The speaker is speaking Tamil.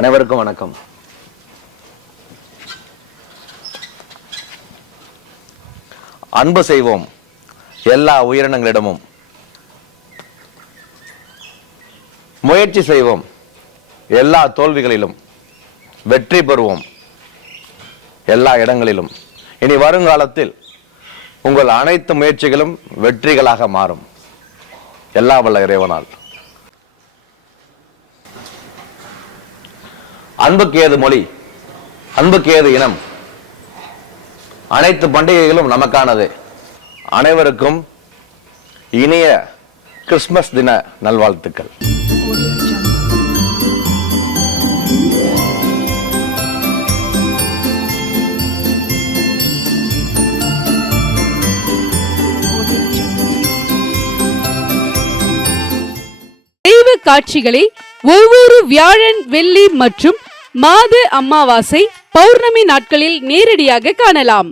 அனைவருக்கும் வணக்கம். அன்பு செய்வோம் எல்லா உயிரினங்களிடமும். முயற்சி செய்வோம் எல்லா தோல்விகளிலும். வெற்றி பெறுவோம் எல்லா இடங்களிலும். இனி வருங்காலத்தில் உங்கள் அனைத்து முயற்சிகளும் வெற்றிகளாக மாறும். எல்லா வல்ல இறைவனால். அன்புக்கு ஏது மொழி? அன்புக்கு ஏது இனம்? அனைத்து பண்டிகைகளும் நமக்கானது. அனைவருக்கும் இனிய கிறிஸ்மஸ் தின நல்வாழ்த்துக்கள். காட்சிகளை ஒவ்வொரு வியாழன் வெள்ளி மற்றும் மாத அமாவாசை பௌர்ணமி நாட்களில் நேரடியாக காணலாம்.